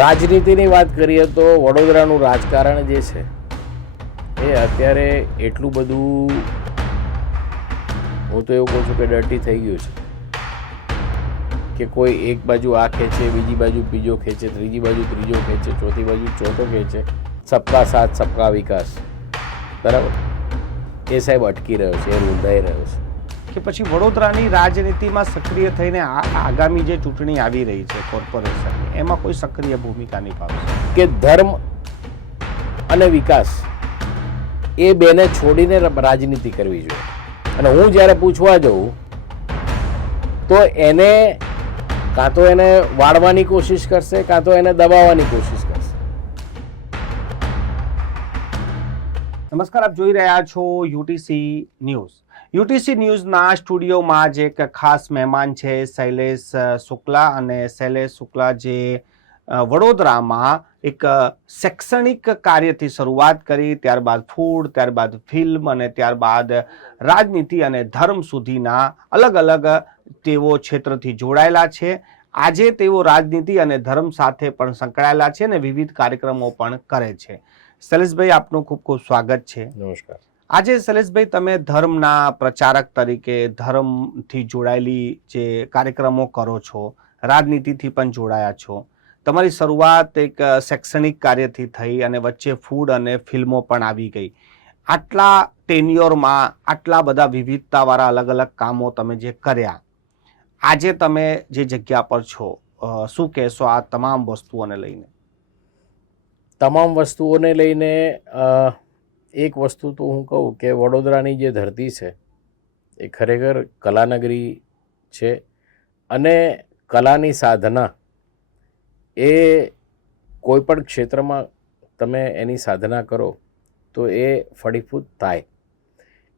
રાજનીતિની વાત કરીએ તો વડોદરાનું રાજકારણ જે છે એ અત્યારે એટલું બધું, હું તો એવું કહું છું કે ડર્ટી થઈ ગયું છે કે કોઈ એક બાજુ આ ખેંચે, બીજી બાજુ બીજો ખેંચે, ત્રીજી બાજુ ત્રીજો ખેંચે, ચોથી બાજુ ચોથો ખેંચે. સબકા સાથ સબકા વિકાસ, બરાબર, એ સાહેબ અટકી રહ્યો છે, એ રૂંધાઈ રહ્યો છે. કે પછી વડોદરાની રાજનીતિમાં સક્રિય થઈને આગામી જે ચૂંટણી આવી રહી છે કોર્પોરેશનની, એમાં કોઈ સક્રિય ભૂમિકા નિભાવશે કે ધર્મ અને વિકાસ એ બેને છોડીને રાજનીતિ કરવી જોઈએ. અને હું જ્યારે પૂછવા જાઉં તો એને કાં તો એને વાળવાની કોશિશ કરશે, કાં તો એને દબાવવાની કોશિશ કરશે. નમસ્કાર, આપ જોઈ રહ્યા છો યુટીસી ન્યૂઝ. યુટીસી ન્યૂઝના સ્ટુડિયોમાં જે એક ખાસ મહેમાન છે શૈલેષ શુક્લા, અને શૈલેષ શુક્લા જે વડોદરામાં એક શૈક્ષણિક કાર્યથી શરૂઆત કરી, ત્યારબાદ ફૂડ, ત્યારબાદ ફિલ્મ અને ત્યારબાદ રાજનીતિ અને ધર્મ સુધીના અલગ અલગ તેઓ ક્ષેત્રથી જોડાયેલા છે. આજે તેઓ રાજનીતિ અને ધર્મ સાથે પણ સંકળાયેલા છે અને વિવિધ કાર્યક્રમો પણ કરે છે. શૈલેષભાઈ, આપનું ખૂબ ખૂબ સ્વાગત છે. નમસ્કાર. આજે શૈલેષભાઈ, તમે ધર્મના પ્રચારક તરીકે ધર્મથી જોડાયેલી જે કાર્યક્રમો કરો છો, રાજનીતિથી પણ જોડાયા છો. તમારી શરૂઆત એક શૈક્ષણિક કાર્યથી થઈ અને વચ્ચે ફૂડ અને ફિલ્મો પણ આવી ગઈ. આટલા ટેન્યોરમાં આટલા બધા વિવિધતાવાળા અલગ અલગ કામો તમે જે કર્યા, આજે તમે જે જગ્યા પર છો, શું કહેશો આ તમામ વસ્તુઓને લઈને? તમામ વસ્તુઓને લઈને એક વસ્તુ તો હું કહું કે વડોદરાની જે ધરતી છે એ ખરેખર કલાનગરી છે, અને કલાની સાધના એ કોઈ પણ ક્ષેત્રમાં તમે એની સાધના કરો તો એ ફળીભૂત થાય,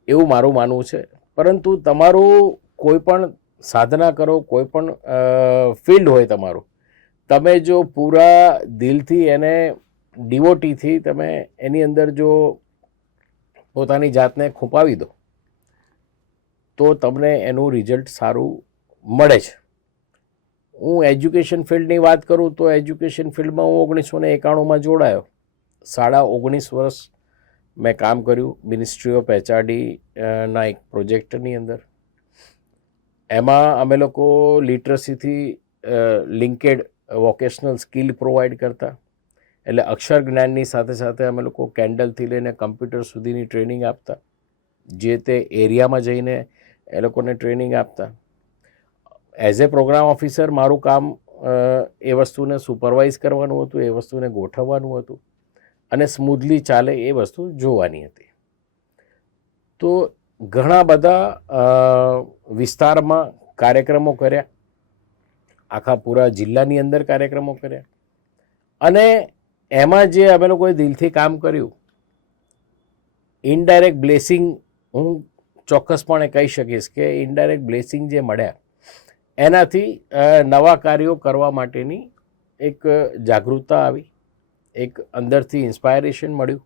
એવું મારું માનવું છે. પરંતુ તમારું કોઈ પણ સાધના કરો, કોઈ પણ ફિલ્ડ હોય તમારું, તમે જો પૂરા દિલથી એને ડિવોટીથી તમે એની અંદર જો પોતાની જાતને ખૂંપાવી દો તો તમને એનું રિઝલ્ટ સારું મળે છે. હું એજ્યુકેશન ફિલ્ડની વાત કરું તો એજ્યુકેશન ફિલ્ડમાં હું 1991માં જોડાયો. 19.5 વર્ષ મેં કામ કર્યું મિનિસ્ટ્રી ઓફ HRD ના એક પ્રોજેક્ટની અંદર. એમાં અમે લોકો લિટરસીથી લિંકેડ વોકેશનલ સ્કિલ પ્રોવાઈડ કરતા. એટલે અક્ષર જ્ઞાનની સાથે સાથે અમે લોકો કેન્ડલથી લઈને કમ્પ્યુટર સુધીની ટ્રેનિંગ આપતા, જે તે એરિયામાં જઈને એ લોકોને ટ્રેનિંગ આપતા. એઝ એ પ્રોગ્રામ ઓફિસર મારું કામ એ વસ્તુને સુપરવાઇઝ કરવાનું હતું, એ વસ્તુને ગોઠવવાનું હતું, અને સ્મૂધલી ચાલે એ વસ્તુ જોવાની હતી. તો ઘણા બધા વિસ્તારમાં કાર્યક્રમો કર્યા, આખા પૂરા જિલ્લાની અંદર કાર્યક્રમો કર્યા. અને એમાં જે અમે લોકોએ દિલથી કામ કર્યું, ઇનડાયરેક્ટ બ્લેસિંગ હું ચોક્કસપણે કહી શકીશ કે ઇનડાયરેક્ટ બ્લેસિંગ જે મળ્યા એનાથી નવા કાર્યો કરવા માટેની એક જાગૃતતા આવી, એક અંદરથી ઇન્સ્પાયરેશન મળ્યું.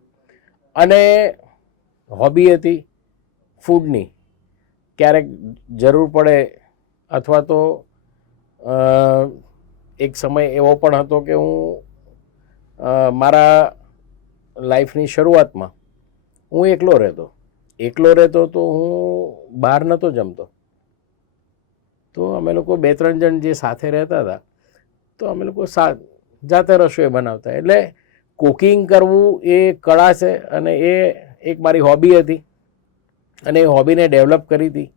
અને હોબી હતી ફૂડની, ક્યારેક જરૂર પડે, અથવા તો એક સમય એવો પણ હતો કે હું મારા લાઈફની શરૂઆતમાં હું એકલો રહેતો તો હું બહાર નહોતો જમતો. તો અમે લોકો 2-3 જણ જે સાથે રહેતા હતા તો અમે લોકો જાતે રસોઈ બનાવતા. એટલે કુકિંગ કરવું એ કળા છે, અને એ એક મારી હોબી હતી, અને એ હોબીને ડેવલપ કરી હતી.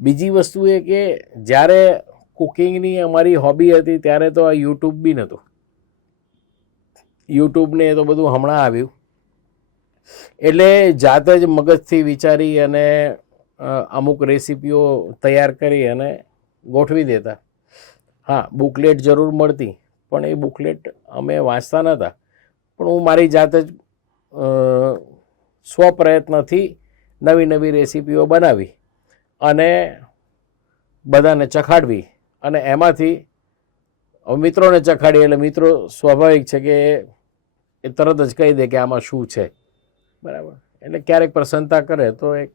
બીજી વસ્તુ એ કે જ્યારે કુકિંગની અમારી હોબી હતી ત્યારે તો આ યુટ્યુબ બી નહોતું. યુટ્યુબને એ તો બધું હમણાં આવ્યું. એટલે જાતે જ મગજથી વિચારી અને અમુક રેસીપીઓ તૈયાર કરી અને ગોઠવી દેતા. હા, બુકલેટ જરૂર મળતી, પણ એ બુકલેટ અમે વાંચતા નહોતા. પણ હું મારી જાતે જ સ્વપ્રયત્નથી નવી નવી રેસીપીઓ બનાવી અને બધાને ચખાડવી. અને એમાંથી મિત્રોને ચખાડી, એટલે મિત્રો સ્વાભાવિક છે કે એ તરત જ કહી દે કે આમાં શું છે, બરાબર. એટલે ક્યારેક પ્રસન્નતા કરે તો એક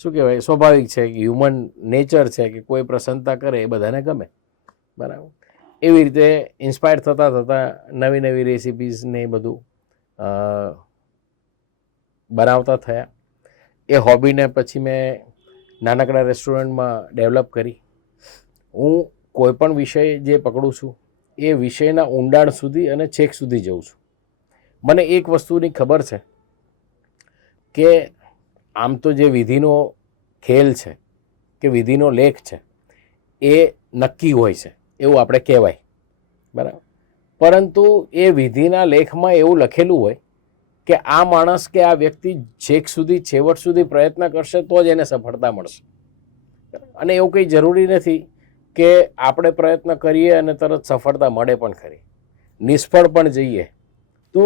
શું કહેવાય, સ્વાભાવિક છે કે હ્યુમન નેચર છે કે કોઈ પ્રસન્નતા કરે એ બધાને ગમે, બરાબર. એવી રીતે ઇન્સ્પાયર થતાં થતાં નવી નવી રેસિપીઝ ને એ બધું બનાવતા થયા. એ હોબીને પછી મેં નાનકડા રેસ્ટોરન્ટમાં ડેવલપ કરી. હું કોઈ પણ વિષય જે પકડું છું એ વિષયના ઊંડાણ સુધી અને છેક સુધી જઉં છું. મને એક વસ્તુની ખબર છે કે આમ તો જે વિધિનો ખેલ છે કે વિધિનો લેખ છે એ નક્કી હોય છે એવું આપણે કહેવાય, બરાબર. પરંતુ એ વિધિના લેખમાં એવું લખેલું હોય કે આ માણસ કે આ વ્યક્તિ છેક સુધી છેવટ સુધી પ્રયત્ન કરશે તો જ એને સફળતા મળશે. અને એવું કંઈ જરૂરી નથી કે આપણે પ્રયત્ન કરીએ અને તરત સફળતા મળે પણ ખરી. નિષ્ફળ પણ જઈએ તો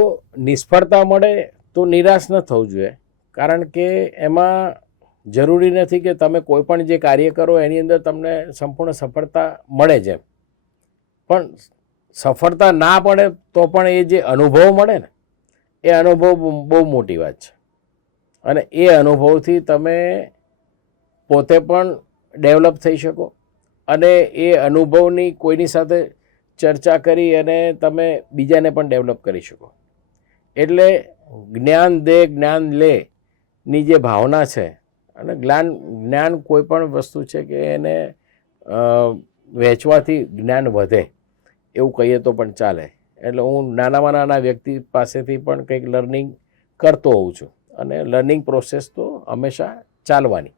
નિષ્ફળતા મળે તો નિરાશ ન થવું જોઈએ, કારણ કે એમાં જરૂરી નથી કે તમે કોઈ પણ જે કાર્ય કરો એની અંદર તમને સંપૂર્ણ સફળતા મળે જ એમ. પણ સફળતા ના પડે તો પણ એ જે અનુભવ મળે ને એ અનુભવ બહુ મોટી વાત છે. અને એ અનુભવથી તમે પોતે પણ ડેવલપ થઈ શકો અને એ અનુભવની કોઈની સાથે ચર્ચા કરી અને તમે બીજાને પણ ડેવલપ કરી શકો. એટલે જ્ઞાન દે જ્ઞાન લે ની જે ભાવના છે, અને જ્ઞાન કોઈ પણ વસ્તુ છે કે એને વહેંચવાથી જ્ઞાન વધે એવું કહીએ તો પણ ચાલે. એટલે હું નાનામાં નાના વ્યક્તિ પાસેથી પણ કંઈક લર્નિંગ કરતો હોઉં છું, અને લર્નિંગ પ્રોસેસ તો હંમેશા ચાલવાની.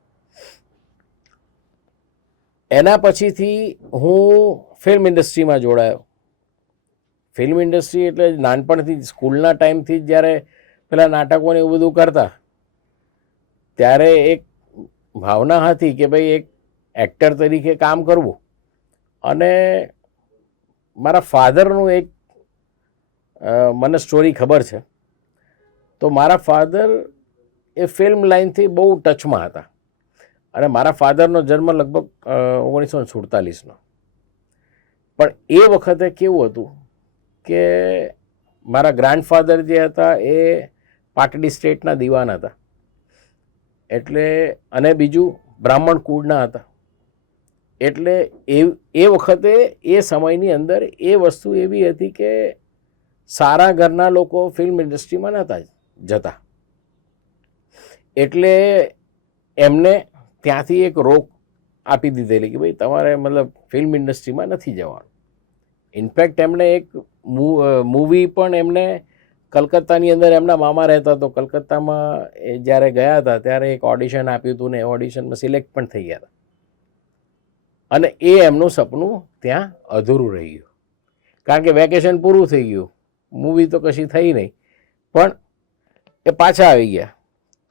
એના પછીથી હું ફિલ્મ ઇન્ડસ્ટ્રીમાં જોડાયો. ફિલ્મ ઇન્ડસ્ટ્રી એટલે નાનપણથી સ્કૂલના ટાઈમથી જ જ્યારે પેલા નાટકોને એવું બધું કરતા ત્યારે એક ભાવના હતી કે ભાઈ એક એક્ટર તરીકે કામ કરવું. અને મારા ફાધરનું એક મને સ્ટોરી ખબર છે. તો મારા ફાધર એ ફિલ્મ લાઇનથી બહુ ટચમાં હતા. અને મારા ફાધરનો જન્મ લગભગ 1947નો. પણ એ વખતે કેવું હતું કે મારા ગ્રાન્ડફાધર જે હતા એ પાટડી સ્ટેટના દિવાન હતા. એટલે અને બીજું બ્રાહ્મણ કુળના હતા. એટલે એ વખતે એ સમયની અંદર એ વસ્તુ એવી હતી કે સારા ઘરના લોકો ફિલ્મ ઇન્ડસ્ટ્રીમાં નહોતા જતા. એટલે એમને ત્યાંથી એક રોક આપી દીધેલી કે ભાઈ તમારે મતલબ ફિલ્મ ઇન્ડસ્ટ્રીમાં નથી જવાનું. ઇનફેક્ટ એમણે એક મૂવી પણ એમને કલકત્તાની અંદર એમના મામા રહેતા, તો કલકત્તામાં જ્યારે ગયા હતા ત્યારે એક ઓડિશન આપ્યું હતું ને એ ઓડિશનમાં સિલેક્ટ પણ થઈ ગયા હતા. અને એ એમનું સપનું ત્યાં અધૂરું રહી ગયું, કારણ કે વેકેશન પૂરું થઈ ગયું, મૂવી તો કશી થઈ નહીં. પણ એ પાછા આવી ગયા.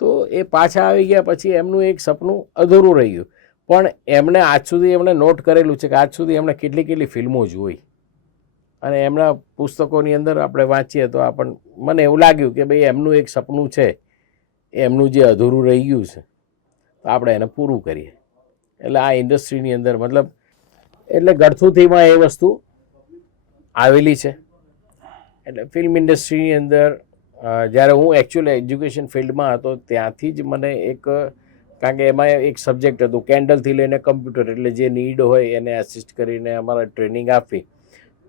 તો એ પાછા આવી ગયા પછી એમનું એક સપનું અધૂરું રહી ગયું. પણ એમણે આજ સુધી એમણે નોટ કરેલું છે કે આજ સુધી એમણે કેટલી કેટલી ફિલ્મો જોઈ. અને એમના પુસ્તકોની અંદર આપણે વાંચીએ તો મને એવું લાગ્યું કે ભાઈ એમનું એક સપનું છે, એમનું જે અધૂરું રહી ગયું છે, તો આપણે એને પૂરું કરીએ. એટલે આ ઇન્ડસ્ટ્રીની અંદર મતલબ એટલે ગળથુથીમાં એ વસ્તુ આવેલી છે. એટલે ફિલ્મ ઇન્ડસ્ટ્રીની અંદર જ્યારે હું એકચ્યુઅલી એજ્યુકેશન ફિલ્ડમાં હતો ત્યાંથી જ મને એક, કારણ કે એમાં એક સબ્જેક્ટ હતું કેન્ડલથી લઈને કમ્પ્યુટર, એટલે જે નીડ હોય એને અસિસ્ટ કરીને અમારે ટ્રેનિંગ આપવી.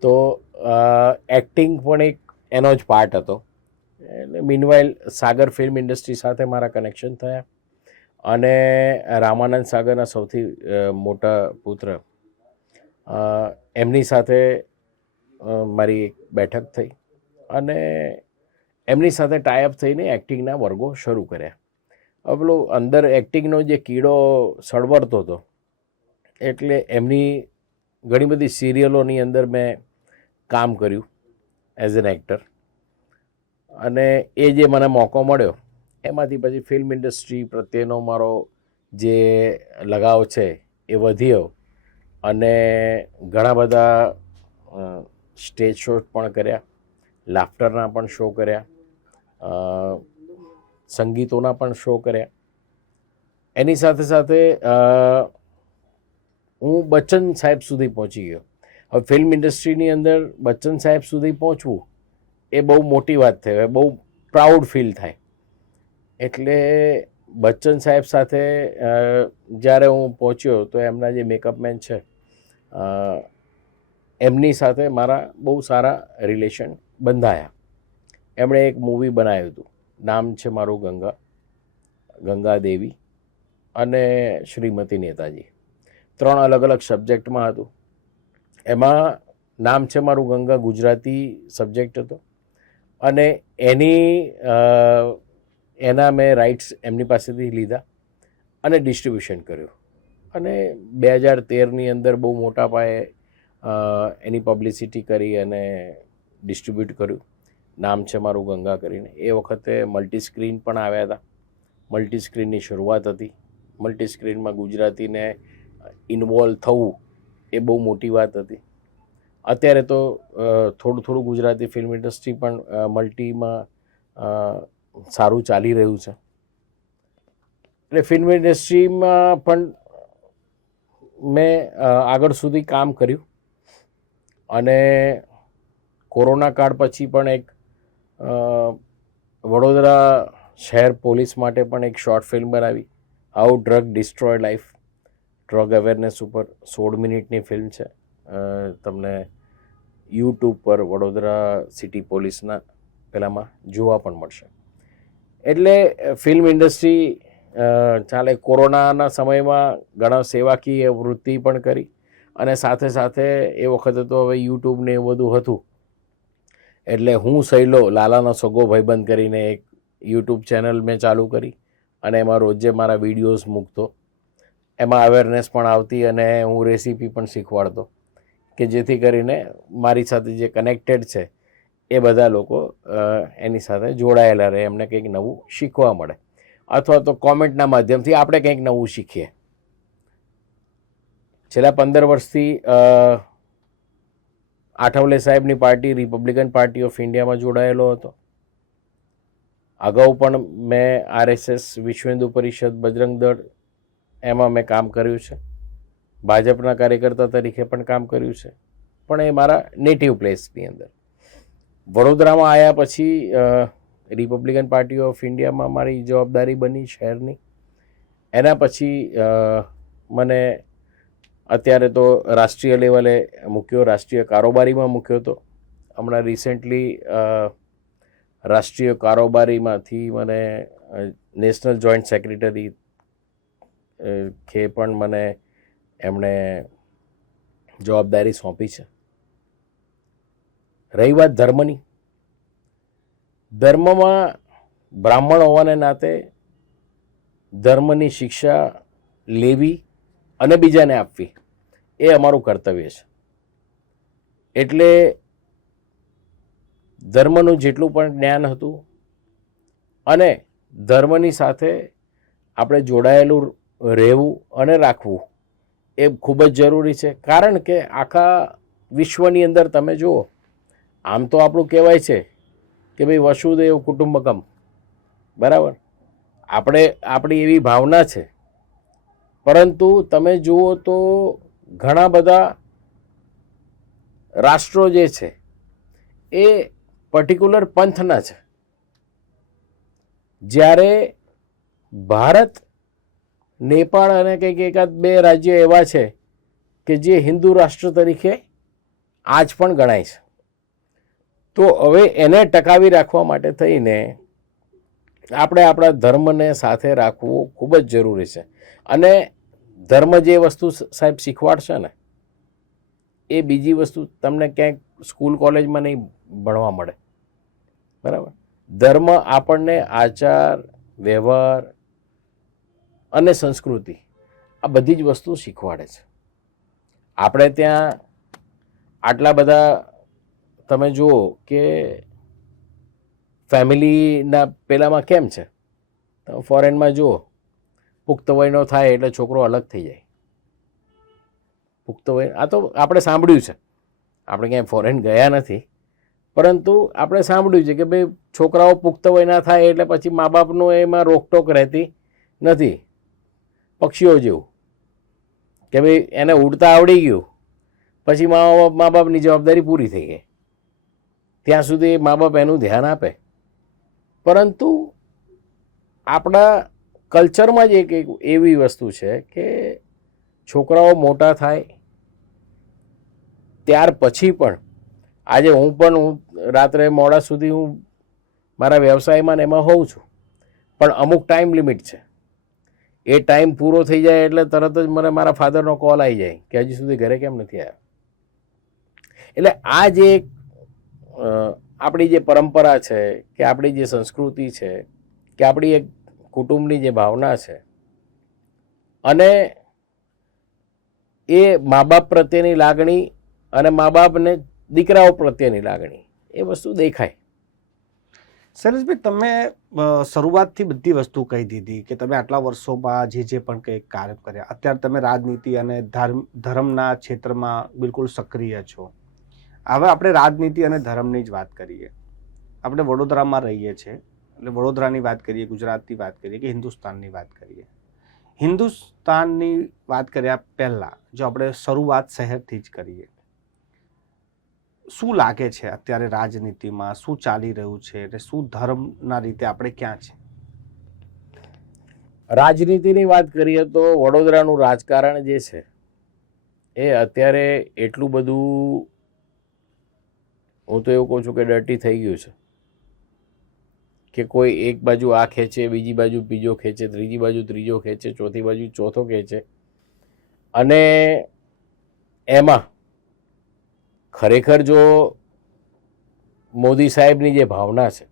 તો એક્ટિંગ પણ એક એનો જ પાર્ટ હતો. એટલે મીનવાઇલ સાગર ફિલ્મ ઇન્ડસ્ટ્રી સાથે મારા કનેક્શન થયા. અને રામાનંદ સાગરના સૌથી મોટા પુત્ર એમની સાથે મારી એક બેઠક થઈ અને એમની સાથે ટાઈઅપ થઈને એક્ટિંગના વર્ગો શરૂ કર્યા. હવે પેલો અંદર એક્ટિંગનો જે કીડો સળવળતો હતો એટલે એમની ઘણી બધી સિરિયલોની અંદર મેં કામ કર્યું એઝ એન એક્ટર. અને એ જે મને મોકો મળ્યો એમાંથી પછી ફિલ્મ ઇન્ડસ્ટ્રી પ્રત્યેનો મારો જે લગાવ છે એ વધ્યો. અને ઘણા બધા સ્ટેજ શો પણ કર્યા, લાફ્ટરના પણ શો કર્યા, સંગીતોના પણ શો કર્યા. એની સાથે સાથે હું બચ્ચન સાહેબ સુધી પહોંચી ગયો. હવે ફિલ્મ ઇન્ડસ્ટ્રીની અંદર બચ્ચન સાહેબ સુધી પહોંચવું એ બહુ મોટી વાત થઈ, બહુ પ્રાઉડ ફીલ થાય. એટલે બચ્ચન સાહેબ સાથે જ્યારે હું પહોંચ્યો તો એમના જે મેકઅપ મેન છે એમની સાથે મારા બહુ સારા રિલેશન બંધાયા. એમણે એક મૂવી બનાવ્યું હતું, નામ છે મારું ગંગા દેવી અને શ્રીમતી નેતાજી. 3 અલગ અલગ સબ્જેક્ટમાં હતું. એમાં નામ છે મારું ગંગા ગુજરાતી સબ્જેક્ટ હતો અને એના મેં રાઇટ્સ એમની પાસેથી લીધા અને ડિસ્ટ્રીબ્યુશન કર્યું અને 2013ની અંદર બહુ મોટા પાયે એની પબ્લિસિટી કરી અને ડિસ્ટ્રીબ્યુટ કર્યું. નામ છે મારું ગંગા કરીને. એ વખતે મલ્ટી સ્ક્રીન પણ આવ્યા હતા. મલ્ટી સ્ક્રીનની શરૂઆત હતી. મલ્ટી સ્ક્રીનમાં ગુજરાતીને ઇન્વોલ્વ થવું એ બહુ મોટી વાત હતી. અત્યારે તો થોડું ગુજરાતી ફિલ્મ ઇન્ડસ્ટ્રી પણ મલ્ટીમાં સારું ચાલી રહ્યું છે. એટલે ફિલ્મ ઇન્ડસ્ટ્રીમાં પણ મેં આગળ સુધી કામ કર્યું અને કોરોના કાળ પછી પણ એક વડોદરા શહેર પોલીસ માટે પણ એક શોર્ટ ફિલ્મ બનાવી, how drug destroy life. Drug awareness ઉપર 16 મિનિટની ફિલ્મ છે. તમને યુટ્યુબ પર વડોદરા સિટી પોલીસના પેલામાં જોવા પણ મળશે. એટલે ફિલ્મ ઇન્ડસ્ટ્રી ચાલે. કોરોનાના સમયમાં ઘણા સેવાકીય વૃત્તિ પણ કરી અને સાથે સાથે એ વખતે તો હવે યુટ્યુબ ને એવું બધું હતું એટલે હું સહેલો લાલાનો સગો ભાઈબંધ કરીને એક યુટ્યુબ ચેનલ મેં ચાલુ કરી અને એમાં રોજે મારા વિડીયોઝ મૂકતો. એમાં અવેરનેસ પણ આવતી અને હું રેસીપી પણ શીખવાડતો કે જેથી કરીને મારી સાથે જે કનેક્ટેડ છે એ બધા લોકો એની સાથે જોડાયેલા રહે, એમને કંઈક નવું શીખવા મળે અથવા તો કોમેન્ટના માધ્યમથી આપણે કંઈક નવું શીખીએ. છેલ્લા 15 વર્ષથી આઠવલે સાહેબની પાર્ટી રિપબ્લિકન પાર્ટી ઓફ ઇન્ડિયામાં જોડાયેલો હતો. અગાઉ પણ મેં RSS, વિશ્વ હિન્દુ પરિષદ, બજરંગ દળ એમાં મેં કામ કર્યું છે. ભાજપના કાર્યકર્તા તરીકે પણ કામ કર્યું છે, પણ એ મારા નેટિવ પ્લેસની અંદર. વડોદરામાં આવ્યા પછી રિપબ્લિકન પાર્ટી ઓફ ઇન્ડિયામાં મારી જવાબદારી બની શહેરની. એના પછી મને અત્યારે તો રાષ્ટ્રીય લેવલે મૂક્યો, રાષ્ટ્રીય કારોબારીમાં મૂક્યો હતો. હમણાં રિસેન્ટલી રાષ્ટ્રીય કારોબારીમાંથી મને નેશનલ જોઈન્ટ સેક્રેટરી કે પણ મને એમણે જવાબદારી સોંપી છે. રહી વાત ધર્મની, ધર્મમાં બ્રાહ્મણ હોવાને નાતે ધર્મની શિક્ષા લેવી અને બીજાને આપવી એ અમારું કર્તવ્ય છે. એટલે ધર્મનું જેટલું પણ જ્ઞાન હતું અને ધર્મની સાથે આપણે જોડાયેલું રહેવું અને રાખવું એ ખૂબ જ જરૂરી છે. કારણ કે આખા વિશ્વની અંદર તમે જુઓ, આમ તો આપણું કહેવાય છે કે ભાઈ વસુદેવ કુટુંબકમ, બરાબર, આપણી એવી ભાવના છે. પરંતુ તમે જુઓ તો ઘણા બધા રાષ્ટ્રો જે છે એ પર્ટિક્યુલર પંથના છે. જ્યારે ભારત, નેપાળ અને કંઈક 1-2 રાજ્ય એવા છે કે જે હિન્દુ રાષ્ટ્ર તરીકે આજ પણ ગણાય છે. તો હવે એને ટકાવી રાખવા માટે થઈને આપણે આપણા ધર્મને સાથે રાખવું ખૂબ જ જરૂરી છે. અને ધર્મ જે વસ્તુ સાહેબ શીખવાડશે ને એ બીજી વસ્તુ તમને ક્યાંક સ્કૂલ કોલેજમાં નહીં ભણવા મળે, બરાબર. ધર્મ આપણને આચાર વ્યવહાર અને સંસ્કૃતિ આ બધી જ વસ્તુ શીખવાડે છે. આપણે ત્યાં આટલા બધા તમે જુઓ કે ફેમિલીના પેલામાં કેમ છે, તમે ફોરેનમાં જુઓ પુખ્ત વયનો થાય એટલે છોકરો અલગ થઈ જાય. પુખ્ત વય, આ તો આપણે સાંભળ્યું છે, આપણે ક્યાંય ફોરેન ગયા નથી, પરંતુ આપણે સાંભળ્યું છે કે ભાઈ છોકરાઓ પુખ્ત વયના થાય એટલે પછી મા બાપનું એમાં રોકટોક રહેતી નથી. પક્ષીઓ જેવું કે ભાઈ એને ઉડતા આવડી ગયું પછી મા બાપની જવાબદારી પૂરી થઈ ગઈ, ત્યાં સુધી મા બાપ એનું ધ્યાન આપે. પરંતુ આપણા કલ્ચરમાં જ એક એવી વસ્તુ છે કે છોકરાઓ મોટા થાય ત્યાર પછી પણ આજે હું રાત્રે મોડા સુધી હું મારા વ્યવસાયમાં ને એમાં હોઉં છું, પણ અમુક ટાઈમ લિમિટ છે. એ ટાઈમ પૂરો થઈ જાય એટલે તરત જ મને મારા ફાધરનો કોલ આવી જાય કે હજી સુધી ઘરે કેમ નથી આવ્યા. એટલે આ જે આપણી જે પરંપરા છે કે આપણી જે સંસ્કૃતિ છે કે આપણી એક કુટુંબની જે ભાવના છે અને એ મા બાપ પ્રત્યેની લાગણી અને મા બાપને દીકરાઓ પ્રત્યેની લાગણી એ વસ્તુ દેખાય. શૈલેષભાઈ, તમે શરૂઆતથી બધી વસ્તુ કહી દીધી કે તમે આટલા વર્ષોમાં જે પણ કંઈ કાર્ય કર્યા, અત્યારે તમે રાજનીતિ અને ધર્મના ક્ષેત્રમાં બિલકુલ સક્રિય છો. હવે આપણે રાજનીતિ અને ધર્મની જ વાત કરીએ. આપણે વડોદરામાં રહીએ છીએ એટલે વડોદરાની વાત કરીએ, ગુજરાતની વાત કરીએ કે હિન્દુસ્તાનની વાત કરીએ. હિન્દુસ્તાનની વાત કર્યા પહેલાં જો આપણે શરૂઆત શહેરથી જ કરીએ, શું લાગે છે અત્યારે રાજનીતિમાં શું ચાલી રહ્યું છે એટલે શું ધર્મના રીતે આપણે ક્યાં છે? રાજનીતિની વાત કરીએ તો વડોદરાનું રાજકારણ જે છે એ અત્યારે એટલું બધું, હું તો એવું કહું છું કે ડર્ટી થઈ ગયું છે કે કોઈ એક બાજુ આ ખેંચે, બીજી બાજુ બીજો ખેંચે, ત્રીજી બાજુ ત્રીજો ખેંચે, ચોથી બાજુ ચોથો ખેંચે. અને એમાં ખરેખર જો મોદી સાહેબની જે ભાવના છે,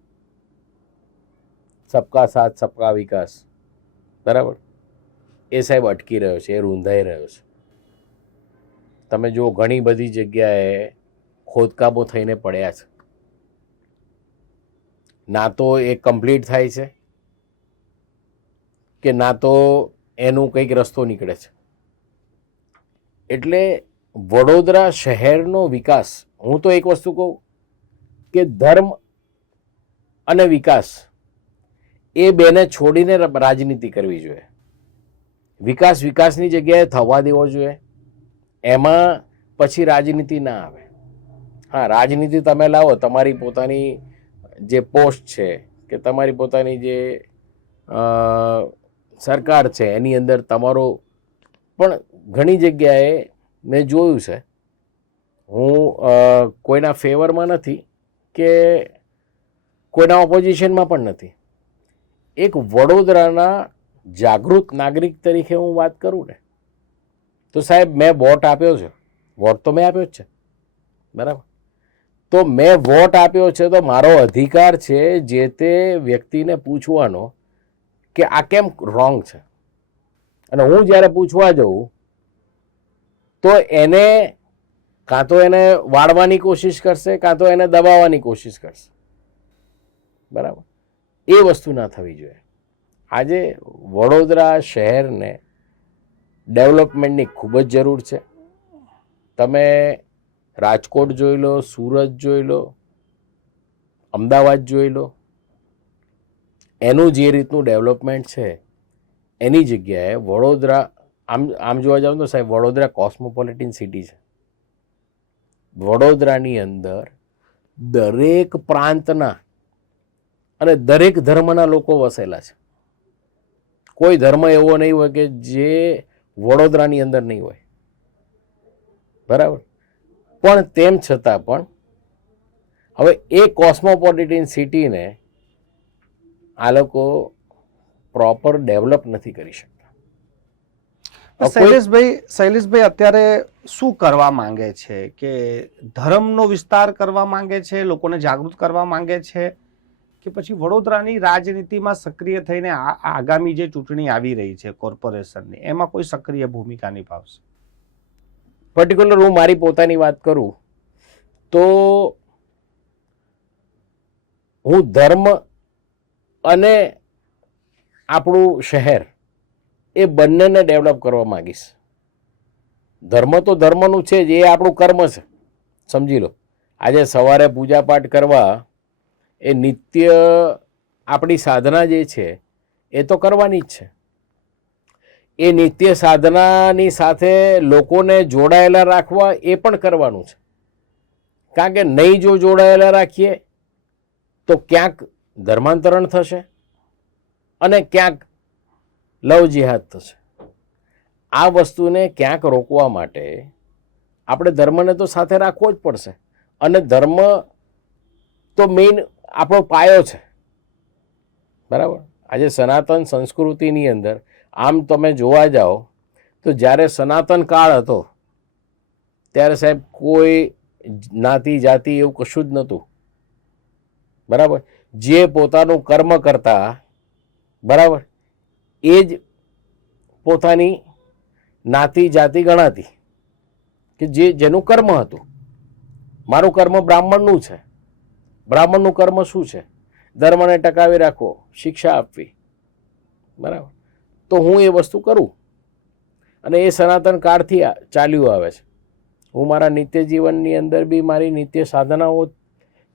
સબકા સાથ સબકા વિકાસ, બરાબર, એ સાહેબ અટકી રહ્યો છે, એ રૂંધાઈ રહ્યો છે. તમે જો ઘણી બધી જગ્યાએ ખોદકામો થઈને પડ્યા છે, ના તો એ કમ્પ્લીટ થાય છે કે ના તો એનું કંઈક રસ્તો નીકળે છે. એટલે વડોદરા શહેરનો વિકાસ, હું તો એક વસ્તુ કહું કે ધર્મ અને વિકાસ એ બેને છોડીને રાજનીતિ કરવી જોઈએ. વિકાસની જગ્યાએ થવા દેવો જોઈએ, એમાં પછી રાજનીતિ ના આવે. હા, રાજનીતિ તમે લાવો, તમારી પોતાની જે પોસ્ટ છે કે તમારી પોતાની જે સરકાર છે એની અંદર તમારો, પણ ઘણી જગ્યાએ મેં જોયું છે, હું કોઈના ફેવરમાં નથી કે કોઈના ઓપોઝિશનમાં પણ નથી, એક વડોદરાના જાગૃત નાગરિક તરીકે હું વાત કરું ને તો સાહેબ મેં વોટ આપ્યો છે, વોટ તો મેં આપ્યો જ છે, બરાબર. તો મેં વોટ આપ્યો છે તો મારો અધિકાર છે જે તે વ્યક્તિને પૂછવાનો કે આ કેમ રોંગ છે. અને હું જ્યારે પૂછવા જાઉં તો એને કાં તો એને વાળવાની કોશિશ કરશે, કાં તો એને દબાવવાની કોશિશ કરશે, બરાબર. એ વસ્તુ ના થવી જોઈએ. આજે વડોદરા શહેરને ડેવલપમેન્ટની ખૂબ જ જરૂર છે. તમે રાજકોટ જોઈ લો, સુરત જોઈ લો, અમદાવાદ જોઈ લો, એનું જે રીતનું ડેવલપમેન્ટ છે એની જગ્યાએ વડોદરા, આમ જોવા જાવ તો સાહેબ વડોદરા કોસ્મોપોલિટન સિટી છે. વડોદરાની અંદર દરેક પ્રાંતના અને દરેક ધર્મના લોકો વસેલા છે. કોઈ ધર્મ એવો નહીં હોય કે જે વડોદરાની અંદર નહીં હોય, બરાબર. પણ તેમ છતાં પણ હવે એ કોસ્મોપોલિટન સિટીને આ લોકો પ્રોપર ડેવલપ નથી કરી શકતા. શૈલેષભાઈ અત્યારે શું કરવા માંગે છે? કે ધર્મનો વિસ્તાર કરવા માંગે છે, લોકોને જાગૃત કરવા માંગે છે, કે પછી વડોદરાની રાજનીતિમાં સક્રિય થઈને આગામી જે ચૂંટણી આવી રહી છે કોર્પોરેશનની એમાં કોઈ સક્રિય ભૂમિકા નિભાવશે? પર્ટિક્યુલર હું મારી પોતાની વાત કરું તો હું ધર્મ અને આપણું શહેર એ બંનેને ડેવલપ કરવા માંગીશ. ધર્મ તો ધર્મનું છે જ, એ આપણું કર્મ છે, સમજી લો. આજે સવારે પૂજાપાઠ કરવા એ નિત્ય આપણી સાધના જે છે એ તો કરવાની જ છે. એ નિત્ય સાધનાની સાથે લોકોને જોડાયેલા રાખવા એ પણ કરવાનું છે. કારણ કે નહીં જો જોડાયેલા રાખીએ તો ક્યાંક ધર્માંતરણ થશે અને ક્યાંક લવ જિહાદ થશે. આ વસ્તુને ક્યાંક રોકવા માટે આપણે ધર્મને તો સાથે રાખવો જ પડશે. અને ધર્મ તો મેઇન આપણો પાયો છે, બરાબર. આજે સનાતન સંસ્કૃતિની અંદર આમ તમે જોવા જાઓ તો જ્યારે સનાતન કાળ હતો ત્યારે સાહેબ કોઈ જ્ઞાતિ જાતિ એવું કશું જ નહોતું, બરાબર. જે પોતાનું કર્મ કરતા, બરાબર, એ જ પોતાની જ્ઞાતિ જાતિ ગણાતી, કે જેનું કર્મ હતું. મારું કર્મ બ્રાહ્મણનું છે. બ્રાહ્મણનું કર્મ શું છે? ધર્મને ટકાવી રાખવો, શિક્ષા આપવી, બરાબર. તો હું એ વસ્તુ કરું અને એ સનાતન કાળથી ચાલ્યું આવે છે. હું મારા નિત્ય જીવનની અંદર બી મારી નિત્ય સાધનાઓ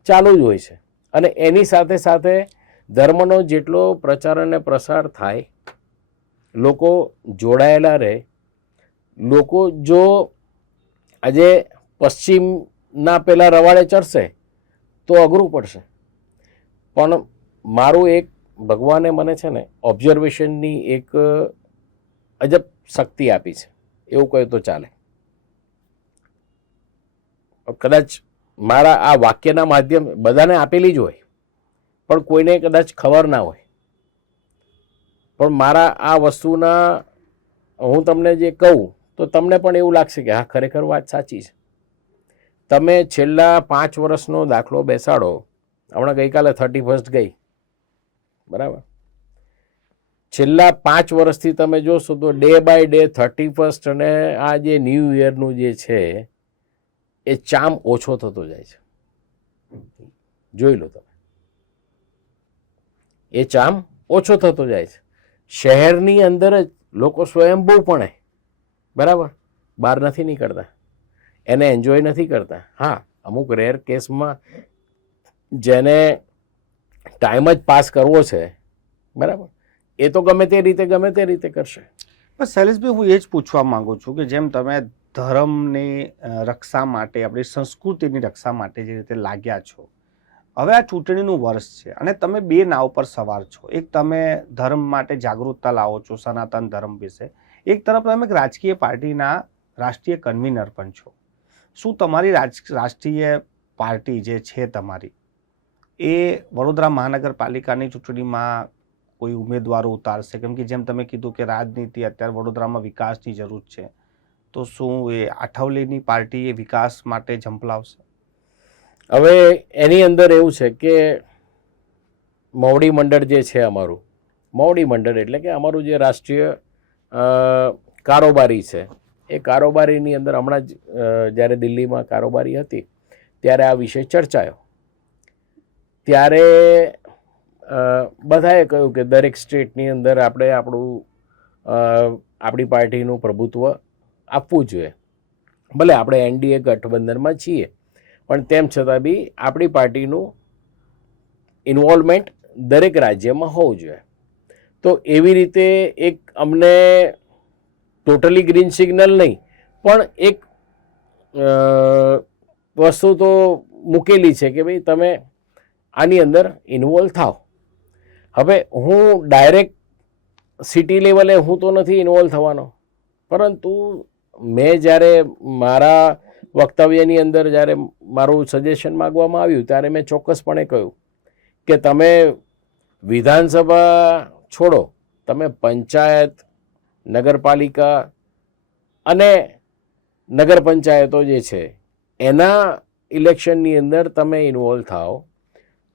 ચાલુ જ હોય છે. અને એની સાથે સાથે ધર્મનો જેટલો પ્રચાર અને પ્રસાર થાય, લોકો જોડાયેલા રહે. લોકો જો આજે પશ્ચિમના પેલા રવાડે ચડશે તો અઘરું પડશે. પણ મારું એક ભગવાને મને છે ને ઓબ્ઝર્વેશનની એક અજબ શક્તિ આપી છે, એવું કહે તો ચાલે. કદાચ મારા આ વાક્યના માધ્યમ બધાને આપેલી જ હોય, પણ કોઈને કદાચ ખબર ના હોય. પણ મારા આ વસ્તુના હું તમને જે કહું તો તમને પણ એવું લાગશે કે હા, ખરેખર વાત સાચી છે. તમે છેલ્લા 5 વર્ષનો દાખલો બેસાડો. હમણાં ગઈકાલે 31st ગઈ, બરાબર. છેલ્લા 5 વર્ષથી તમે જોશો તો ડે બાય ડે 31st અને આ જે ન્યૂ યરનું જે છે એ ચામ ઓછો થતો જાય છે. જોઈ લો તમે, એ ચામ ઓછો થતો જાય છે. શહેરની અંદર જ લોકો સ્વયંભૂપણે, બરાબર, બહાર નથી નીકળતા, એને એન્જોય નથી કરતા. હા, અમુક રેર કેસમાં જેને ટાઈમ જ પાસ કરવો છે, બરાબર, એ તો ગમે તે રીતે કરશે. પણ શૈલેષભાઈ, હું એ જ પૂછવા માંગુ છું કે જેમ તમે ધર્મની રક્ષા માટે, આપણી સંસ્કૃતિની રક્ષા માટે જે રીતે લાગ્યા છો, હવે આ ચૂંટણીનું વર્ષ છે અને તમે બે નાવ પર સવાર છો. એક તમે ધર્મ માટે જાગૃતતા લાવો છો, સનાતન ધર્મ વિશે. એક તરફ તમે એક રાજકીય પાર્ટીના રાષ્ટ્રીય કન્વીનર પણ છો. શું તમારી રાષ્ટ્રીય પાર્ટી જે છે તમારી, એ વડોદરા મહાનગરપાલિકાની ચૂંટણીમાં કોઈ ઉમેદવારો ઉતારશે? કેમ કે જેમ તમે કીધું કે રાજનીતિ અત્યારે વડોદરામાં વિકાસની જરૂર છે, તો શું એ આઠવલેની પાર્ટી એ વિકાસ માટે ઝંપલાવશે? હવે એની અંદર એવું છે કે મોવડી મંડળ જે છે અમારું, મોવડી મંડળ એટલે કે અમારું જે રાષ્ટ્રીય કારોબારી છે, એ કારોબારીની અંદર હમણાં જ જ્યારે દિલ્હીમાં કારોબારી હતી ત્યારે આ વિષય ચર્ચાયો. ત્યારે બધાએ કહ્યું કે દરેક સ્ટેટની અંદર આપણે આપણી પાર્ટીનું પ્રભુત્વ આપવું જોઈએ. ભલે આપણે એનડીએ ગઠબંધનમાં છીએ, પણ તેમ છતાં બી આપણી પાર્ટીનું ઇન્વોલ્વમેન્ટ દરેક રાજ્યમાં હોવું જોઈએ. તો એવી રીતે એક અમને ટોટલી ગ્રીન સિગ્નલ નહીં, પણ એક વસ્તુ તો મૂકેલી છે કે ભાઈ તમે આની અંદર ઇન્વોલ્વ થાવ. હવે હું ડાયરેક્ટ સિટી લેવલે હું તો નથી ઇન્વોલ્વ થવાનો, પરંતુ મેં જ્યારે મારા વક્તવ્યની અંદર જ્યારે મારું સજેશન માગવામાં આવ્યું ત્યારે મેં ચોક્કસપણે કહ્યું કે તમે વિધાનસભા છોડો, તમે પંચાયત, નગરપાલિકા અને નગર પંચાયતો જે છે એના ઇલેક્શનની અંદર તમે ઇન્વોલ્વ થાઓ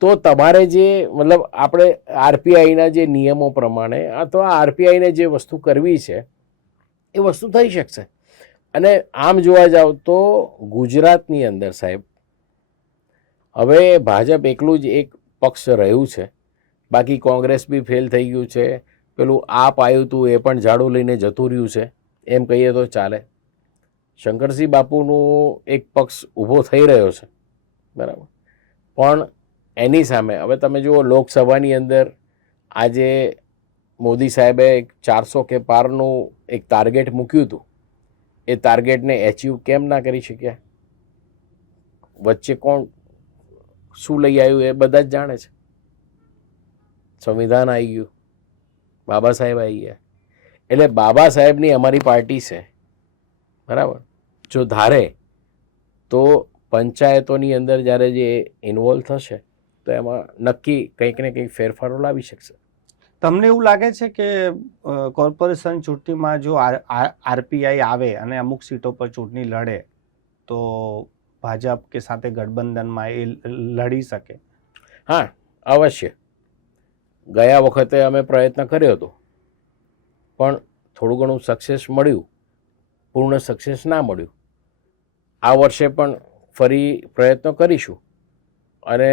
તો તમારે જે મતલબ આપણે આરપીઆઈના જે નિયમો પ્રમાણે અથવા આરપીઆઈને જે વસ્તુ કરવી છે એ વસ્તુ થઈ શકશે. અને આમ જોવા જાવ તો ગુજરાતની અંદર સાહેબ હવે ભાજપ એકલું જ એક પક્ષ રહ્યું છે, બાકી કોંગ્રેસ બી ફેલ થઈ ગયું છે. પેલું આપ આવ્યું હતું એ પણ ઝાડુ લઈને જતું રહ્યું છે, એમ કહીએ તો ચાલે. શંકરસિંહ બાપુનું એક પક્ષ ઊભો થઈ રહ્યો છે, બરાબર, પણ એની સામે હવે તમે જુઓ લોકસભાની અંદર આજે મોદી સાહેબે 400 કે પારનું એક ટાર્ગેટ મૂક્યું હતું. એ ટાર્ગેટને એચીવ કેમ ના કરી શક્યા? વચ્ચે કોણ શું લઈ આવ્યું એ બધા જ જાણે છે. સંવિધાન આવી ગયું, બાબા સાહેબ આવી ગયા. એટલે બાબા સાહેબની અમારી પાર્ટી છે, બરાબર. જો ધારે તો પંચાયતોની અંદર જ્યારે જે ઇન્વોલ્વ થશે તો એમાં નક્કી કંઈક ને કંઈક ફેરફારો લાવી શકશે. તમને એવું લાગે છે કે કોર્પોરેશન ચૂંટણીમાં જો આરપીઆઈ આવે અને અમુક સીટો પર ચૂંટણી લડે તો ભાજપ કે સાથે ગઠબંધનમાં એ લડી શકે? હા, અવશ્ય. ગયા વખતે અમે પ્રયત્ન કર્યો હતો, પણ થોડું ઘણું સક્સેસ મળ્યું, પૂર્ણ સક્સેસ ના મળ્યું. આ વર્ષે પણ ફરી પ્રયત્નો કરીશું. અને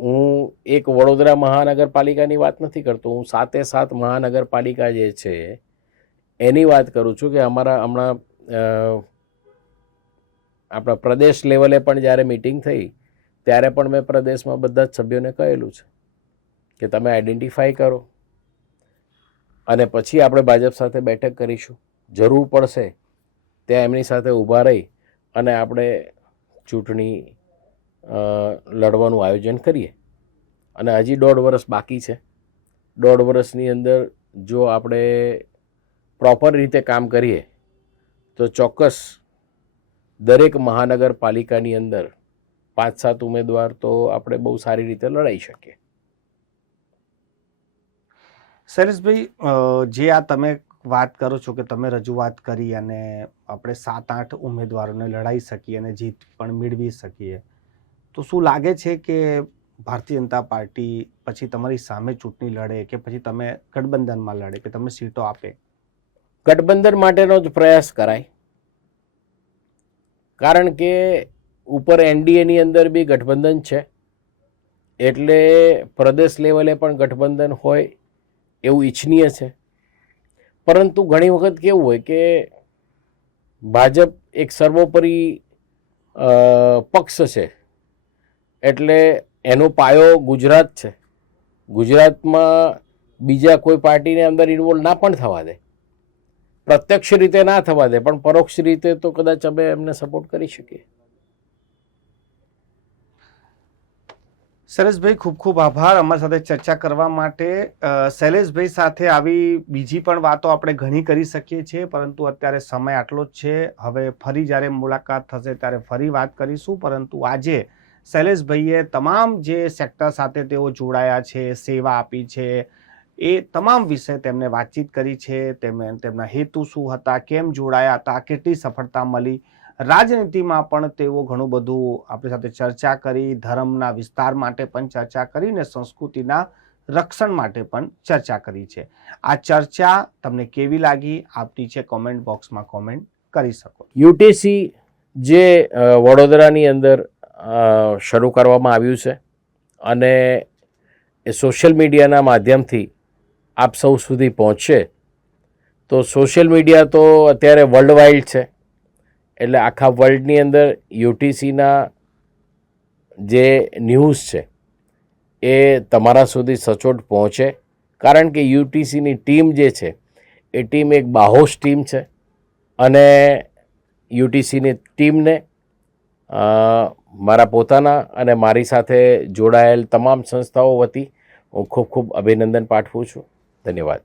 હું એક વડોદરા મહાનગરપાલિકાની વાત નથી કરતો, હું 7 મહાનગરપાલિકા જે છે એની વાત કરું છું કે અમારા હમણાં આપણા પ્રદેશ લેવલે પણ જ્યારે મિટિંગ થઈ ત્યારે પણ મેં પ્રદેશમાં બધા જ સભ્યોને કહેલું છે કે તમે આઈડેન્ટિફાઈ કરો અને પછી આપણે ભાજપ સાથે બેઠક કરીશું. જરૂર પડશે ત્યાં એમની સાથે ઊભા રહી અને આપણે ચૂંટણી લડવાનું આયોજન કરીએ. અને હજી 1.5 વર્ષ બાકી છે. 1.5 વર્ષની અંદર જો આપણે પ્રોપર રીતે કામ કરીએ તો ચોક્કસ દરેક મહાનગરપાલિકાની અંદર 5-7 ઉમેદવાર તો આપણે બહુ સારી રીતે લડાઈ શકીએ. શૈલેષભાઈ, જે આ તમે વાત કરો છો કે તમે રજૂઆત કરી અને આપણે 7-8 ઉમેદવારોને લડાઈ શકીએ અને જીત પણ મેળવી શકીએ, તો શું લાગે છે કે ભારતીય જનતા પાર્ટી પછી તમારી સામે ચૂંટણી લડે કે પછી તમે ગઠબંધનમાં લડે કે તમને સીટો આપે? ગઠબંધન માટેનો જ પ્રયાસ કરાય, કારણ કે ઉપર એનડીએની અંદર બી ગઠબંધન છે, એટલે પ્રદેશ લેવલે પણ ગઠબંધન હોય એવું ઈચ્છનીય છે. પરંતુ ઘણી વખત કેવું હોય કે ભાજપ એક સર્વોપરી પક્ષ છે, એટલે એનો પાયો ગુજરાત છે. ગુજરાતમાં બીજા કોઈ પાર્ટીને અંદર ઇન્વોલ્વ ના પણ થવા દે, પ્રત્યક્ષ રીતે ના થવા દે, પણ પરોક્ષ રીતે તો કદાચ અમે એમને સપોર્ટ કરી શકીએ. શૈલેષભાઈ, ખૂબ ખૂબ આભાર અમારી સાથે ચર્ચા કરવા માટે. શૈલેષભાઈ સાથે આવી બીજી પણ વાતો આપણે ઘણી કરી શકીએ છીએ, પરંતુ અત્યારે સમય આટલો જ છે. હવે ફરી જ્યારે મુલાકાત થશે ત્યારે ફરી વાત કરીશું. પરંતુ આજે શૈલેષભાઈએ તમામ જે સેક્ટર સાથે તેઓ જોડાયા છે, સેવા આપી છે, એ તમામ વિશે તેમને વાતચીત કરી છે. તેમના હેતુ શું હતા, કેમ જોડાયા હતા, કેટલી સફળતા મળી, રાજનીતિમાં પણ તેઓ ઘણું બધું આપણી સાથે ચર્ચા કરી, ધર્મના વિસ્તાર માટે પણ ચર્ચા કરી અને સંસ્કૃતિના રક્ષણ માટે પણ ચર્ચા કરી છે. આ ચર્ચા તમને કેવી લાગી આપ નીચે કોમેન્ટ બોક્સમાં કોમેન્ટ કરી શકો. યુટીસી જે વડોદરાની અંદર શરૂ કરવામાં આવ્યું છે અને એ સોશિયલ મીડિયાના માધ્યમથી આપ સૌ સુધી પહોંચશે, તો સોશિયલ મીડિયા તો અત્યારે વર્લ્ડ વાઇડ છે, એટલે આખા વર્લ્ડની અંદર યુટીસીના જે ન્યૂઝ છે એ તમારા સુધી સચોટ પહોંચે. કારણ કે યુટીસીની ટીમ જે છે એ ટીમ એક બાહોશ ટીમ છે અને યુટીસીની ટીમને મારા પોતાના અને મારી સાથે જોડાયેલ તમામ સંસ્થાઓ વતી હું ખૂબ ખૂબ અભિનંદન પાઠવું છું. ધન્યવાદ.